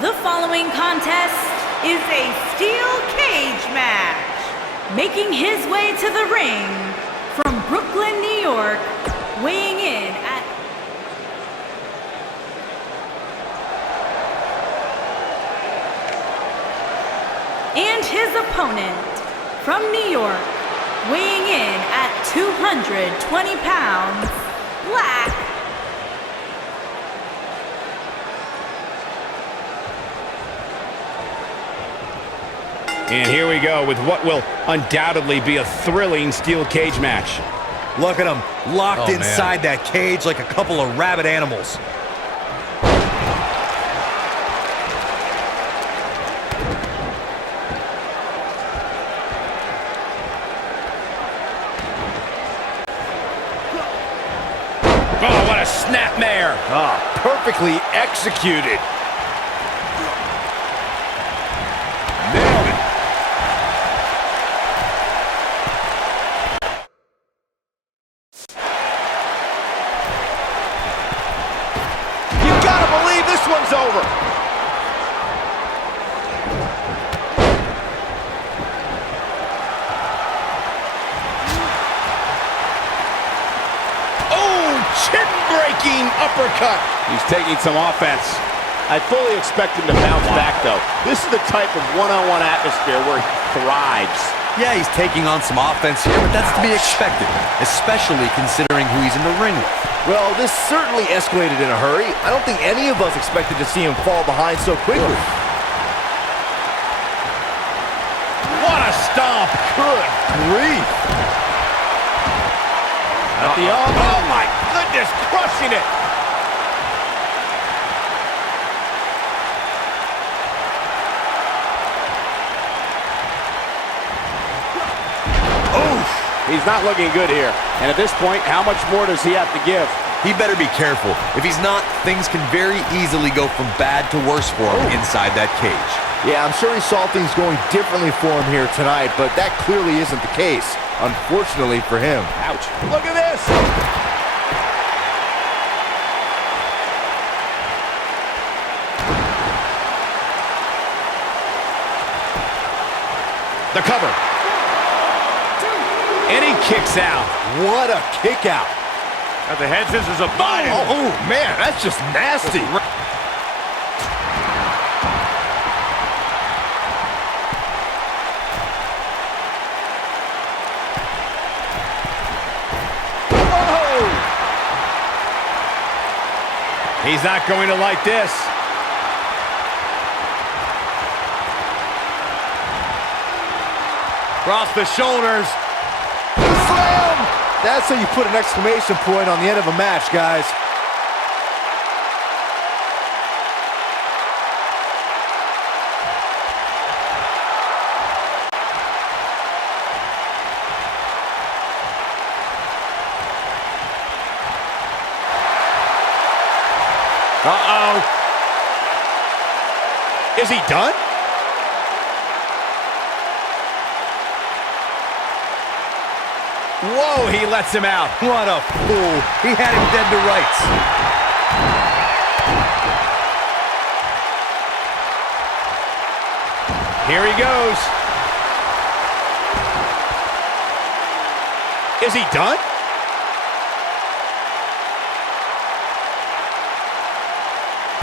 The following contest is a steel cage match. Making his way to the ring from Brooklyn, New York, weighing in at and his opponent from New York, weighing in at 220 pounds, Black. And here we go with what will undoubtedly be a thrilling steel cage match. Look at them, locked inside that cage like a couple of rabid animals. Oh, what a snapmare! Ah, perfectly executed. Nailed it. You gotta believe this one's over. Chin-breaking uppercut. He's taking some offense. I fully expect him to bounce back, though. This is the type of one-on-one atmosphere where he thrives. Yeah, he's taking on some offense here, but that's to be expected, especially considering who he's in the ring with. Well, this certainly escalated in a hurry. I don't think any of us expected to see him fall behind so quickly. What a stomp. Good grief. At the elbow. Oh, my goodness, crushing it. Oof. He's not looking good here. And at this point, how much more does he have to give? He better be careful. If he's not, things can very easily go from bad to worse for him inside that cage. Yeah, I'm sure he saw things going differently for him here tonight, but that clearly isn't the case, unfortunately for him. Ouch. Look at this! The cover. And he kicks out. What a kick out. Got the head scissors of Biden. Oh, man, that's just nasty. He's not going to like this. Across the shoulders. Slam! That's how you put an exclamation point on the end of a match, guys. Uh-oh. Is he done? Whoa, he lets him out. What a fool. He had him dead to rights. Here he goes. Is he done?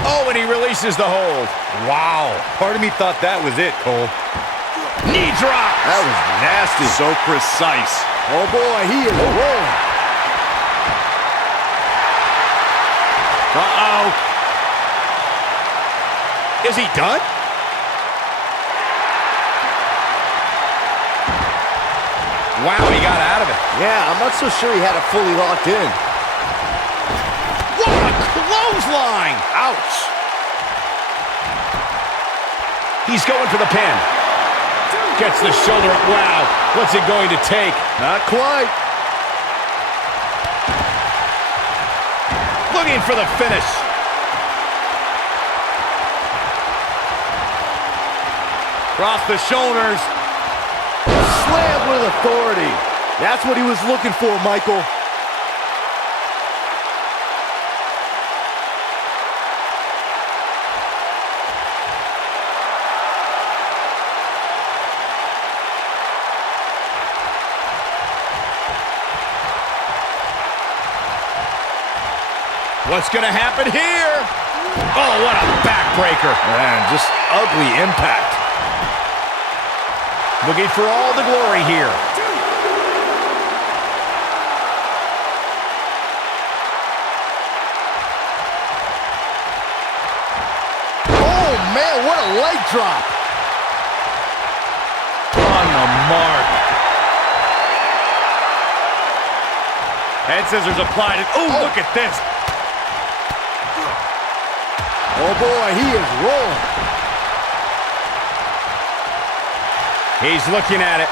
Oh, and he releases the hold. Wow. Part of me thought that was it, Cole. Knee drop. That was nasty. So precise. Oh, boy, he is rolling. Uh-oh. Is he done? Wow, he got out of it. Yeah, I'm not so sure he had it fully locked in. What a clothesline! Ouch. He's going for the pin. Gets the shoulder up. Wow, what's it going to take? Not quite. Looking for the finish. Across the shoulders. Slam with authority. That's what he was looking for, Michael. What's going to happen here? Oh, what a backbreaker. Man, just ugly impact. Looking for all the glory here. Oh, man, what a leg drop. On the mark. Head scissors applied. Ooh, look at this. Oh, boy, he is rolling. He's looking at it.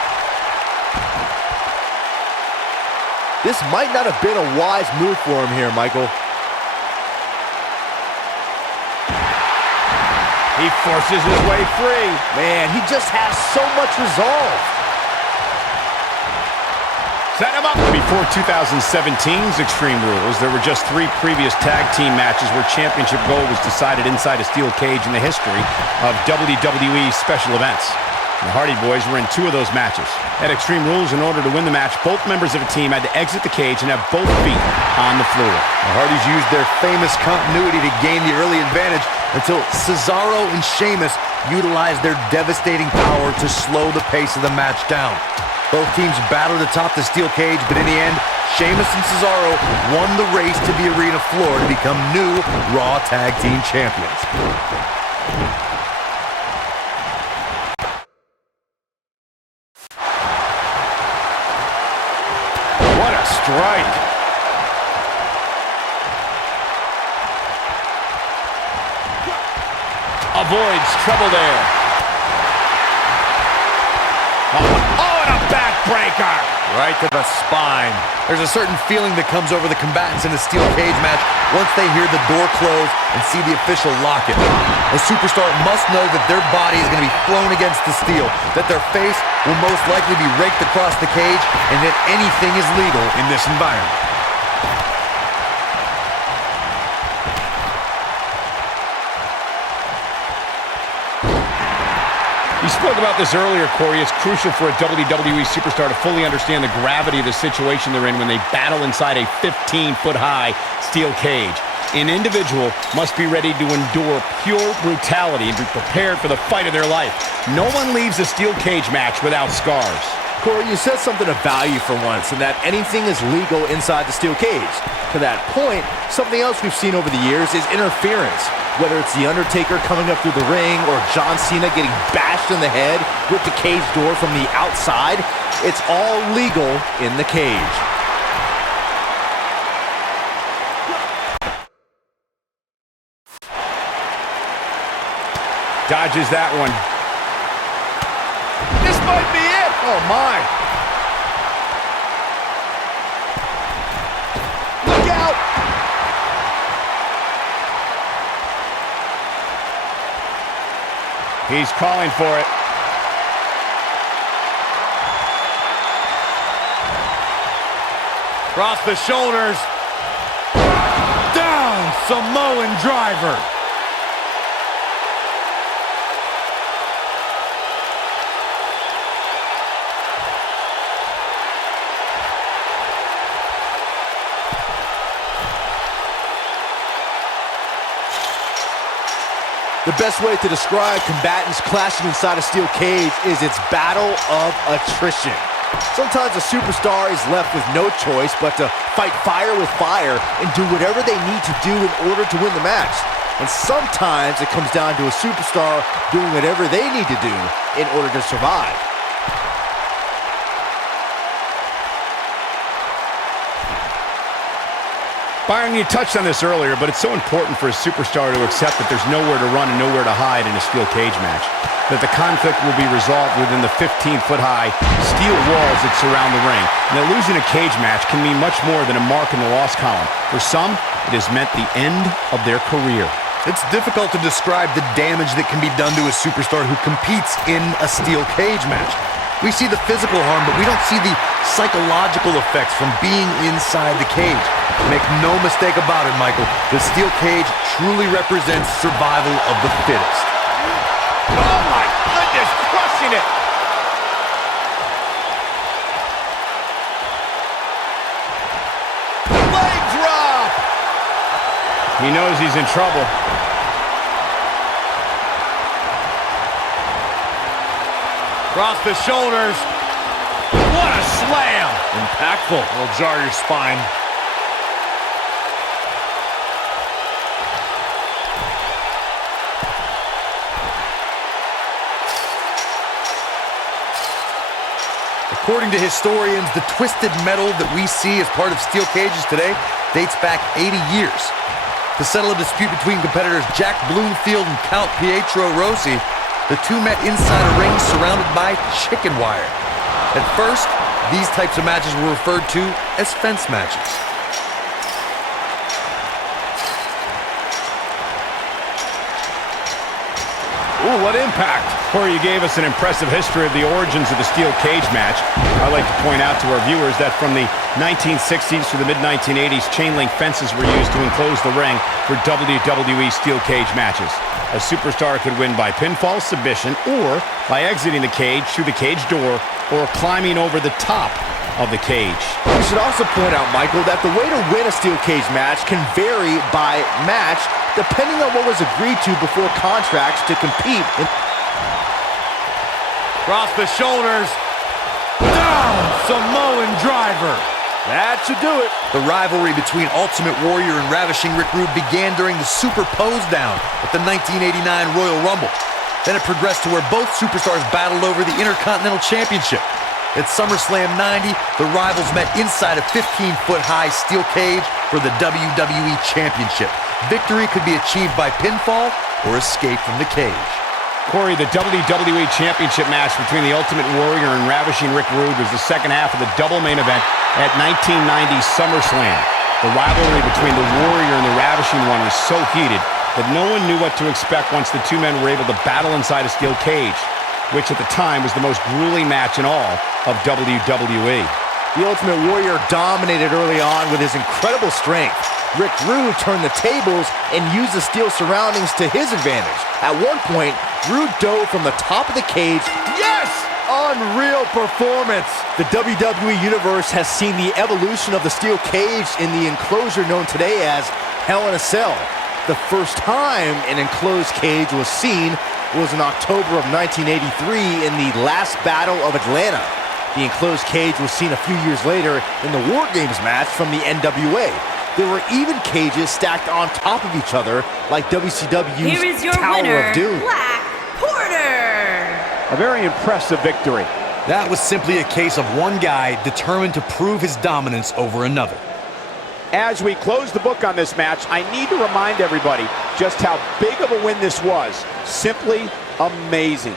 This might not have been a wise move for him here, Michael. He forces his way free. Man, he just has so much resolve. Set him up. Before 2017's Extreme Rules, there were just 3 previous tag team matches where championship gold was decided inside a steel cage in the history of WWE special events. The Hardy Boys were in 2 of those matches. At Extreme Rules, in order to win the match, both members of a team had to exit the cage and have both feet on the floor. The Hardys used their famous continuity to gain the early advantage until Cesaro and Sheamus utilized their devastating power to slow the pace of the match down. Both teams battled atop the steel cage, but in the end, Sheamus and Cesaro won the race to the arena floor to become new Raw Tag Team Champions. What a strike. Avoids trouble there. Oh, and a backbreaker. Right to the spine. There's a certain feeling that comes over the combatants in a steel cage match once they hear the door close and see the official lock it. A superstar must know that their body is going to be thrown against the steel, that their face will most likely be raked across the cage, and that anything is legal in this environment. You spoke about this earlier, Corey. It's crucial for a WWE superstar to fully understand the gravity of the situation they're in when they battle inside a 15-foot-high steel cage. An individual must be ready to endure pure brutality and be prepared for the fight of their life. No one leaves a steel cage match without scars. Corey, you said something of value for once, and that anything is legal inside the steel cage. To that point, something else we've seen over the years is interference. Whether it's The Undertaker coming up through the ring or John Cena getting bashed in the head with the cage door from the outside, it's all legal in the cage. Dodges that one. This might be it! Oh, my. Look out! He's calling for it. Across the shoulders. Down, Samoan driver. The best way to describe combatants clashing inside a steel cage is its battle of attrition. Sometimes a superstar is left with no choice but to fight fire with fire and do whatever they need to do in order to win the match. And sometimes it comes down to a superstar doing whatever they need to do in order to survive. Byron, you touched on this earlier, but it's so important for a superstar to accept that there's nowhere to run and nowhere to hide in a steel cage match. That the conflict will be resolved within the 15-foot-high steel walls that surround the ring. And that losing a cage match can mean much more than a mark in the loss column. For some, it has meant the end of their career. It's difficult to describe the damage that can be done to a superstar who competes in a steel cage match. We see the physical harm, but we don't see the psychological effects from being inside the cage. Make no mistake about it, Michael. The steel cage truly represents survival of the fittest. Oh my goodness, crushing it! Leg drop! He knows he's in trouble. Across the shoulders. What a slam! Impactful. It'll jar your spine. According to historians, the twisted metal that we see as part of steel cages today dates back 80 years. To settle a dispute between competitors Jack Bloomfield and Count Pietro Rossi, the two met inside a ring surrounded by chicken wire. At first, these types of matches were referred to as fence matches. Ooh, what impact. Corey, you gave us an impressive history of the origins of the steel cage match. I'd like to point out to our viewers that from the 1960s to the mid-1980s, chain link fences were used to enclose the ring for WWE steel cage matches. A superstar could win by pinfall, submission, or by exiting the cage through the cage door or climbing over the top of the cage. We should also point out, Michael, that the way to win a steel cage match can vary by match depending on what was agreed to before contracts to compete. Across the shoulders. Down! Samoan driver. That should do it. The rivalry between Ultimate Warrior and Ravishing Rick Rude began during the Super Pose Down at the 1989 Royal Rumble. Then it progressed to where both superstars battled over the Intercontinental Championship. At SummerSlam 90, the rivals met inside a 15-foot-high steel cage for the WWE Championship. Victory could be achieved by pinfall or escape from the cage. Corey, the WWE Championship match between the Ultimate Warrior and Ravishing Rick Rude was the second half of the double main event at 1990 SummerSlam. The rivalry between the Warrior and the Ravishing One was so heated that no one knew what to expect once the two men were able to battle inside a steel cage, which at the time was the most grueling match in all of WWE. The Ultimate Warrior dominated early on with his incredible strength. Rick Rude turned the tables and used the steel surroundings to his advantage. At one point, Rude dove from the top of the cage. Yes! Unreal performance. The WWE Universe has seen the evolution of the steel cage in the enclosure known today as Hell in a Cell. The first time an enclosed cage was seen was in October of 1983 in the last Battle of Atlanta. The enclosed cage was seen a few years later in the War Games match from the NWA. There were even cages stacked on top of each other, like WCW's Here is your Tower winner, of Doom. Black Porter. A very impressive victory. That was simply a case of one guy determined to prove his dominance over another. As we close the book on this match, I need to remind everybody just how big of a win this was. Simply amazing.